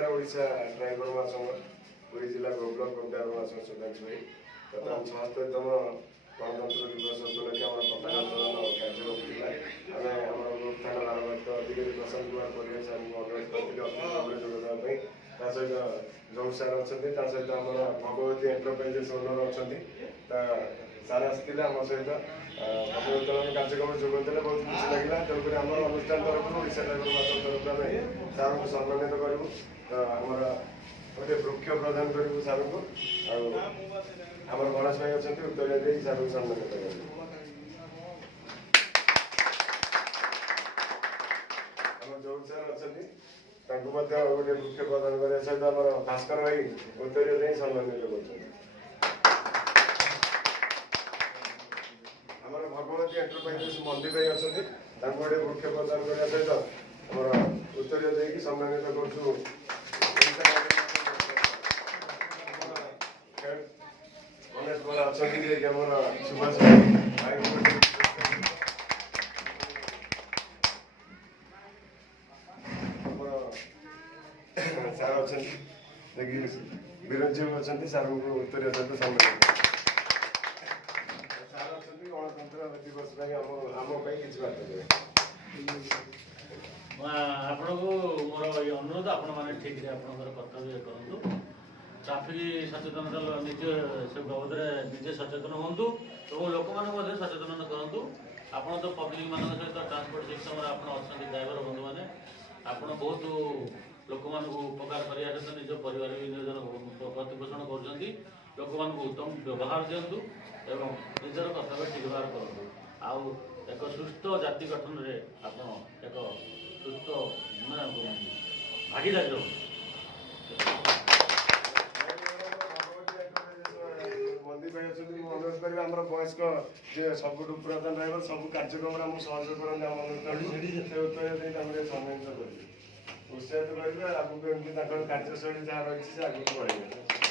नमस्कार ओडिशा ड्राइवर महासंघ पुरी जिला ब्लॉक कमिटी महासंघ सुधांशु भाई बर्तमान 76तम गणतंत्र दिवस उपलक्षे आम पताका उत्तोलन कार्यक्रम आम आम ग्रुप थाना भारत अधिकारी प्रशांत कुमार परिवेश अनुरोध करते जोगदेवाई सहित जो सार अच्छा सहित आम भगवती एंटरप्राइजेस ओनर अच्छा सार आसते आम सहित पताका उत्तोलन कार्यक्रम जोगदेले बहुत खुशी लगे तेणुक आम अनुष्ठान तरफ ओडिशा ड्राइवर महासंघ तरफ आम सार को सम्मानित करूँ तो आमर गोटे वृक्ष प्रदान करूँ सार को आम गणेश भाई अच्छा उत्तर दे सार को सम्मानित करूँ जो सार अच्छा गोटे वृक्ष प्रदान करने सहित आम भास्कर भाई उत्तर दे सम्मानित कर भगवती एंटरप्राइजेस मंदिर भाई अच्छा गोटे वृक्ष प्रदान करने सहित आम उत्तर देकी सम्मानित करूँ गणेश बड़ा अच्छा सुभाष सार अच्छा विरंजी अच्छा सार को उत्तर सहित सम्मानित सार अच्छा गणतंत्र दिवस आम किसी बात देवे आपन को मोर अनुरोध आपण मैंने ठीक आपंकर कर्तव्य करूँ ट्राफिक सचेतनता निजे से बाबद निजे सचेतन हूँ और लोक मैंने सचेतन करूँ आपड़ तो पब्लिक मान सहित ट्रांसपोर्ट सिस्टम अच्छा ड्राइवर बंधु मैंने आपड़ बहुत लोक मान उपकार करने सहित निज परिवार भी नियोजन प्रतिपोषण कर लोक मान उत्तम व्यवहार दिंतु एवं निजर कर्तव्य ठीक व्यवहार करूँ आउ एक सुस्थ जाति गठन में आप एक सुस्थ भागीदारी रहो अनुरोध करेंगे आम वयस्क जे सब पुरातन ड्राइवर सब कार्यक्रम आमको सहयोग करते उत्तर सम्मानित करेंगे उत्साहित करेंगे आगे एमती कार्यशैली जहाँ रही है आगे बढ़ेगा।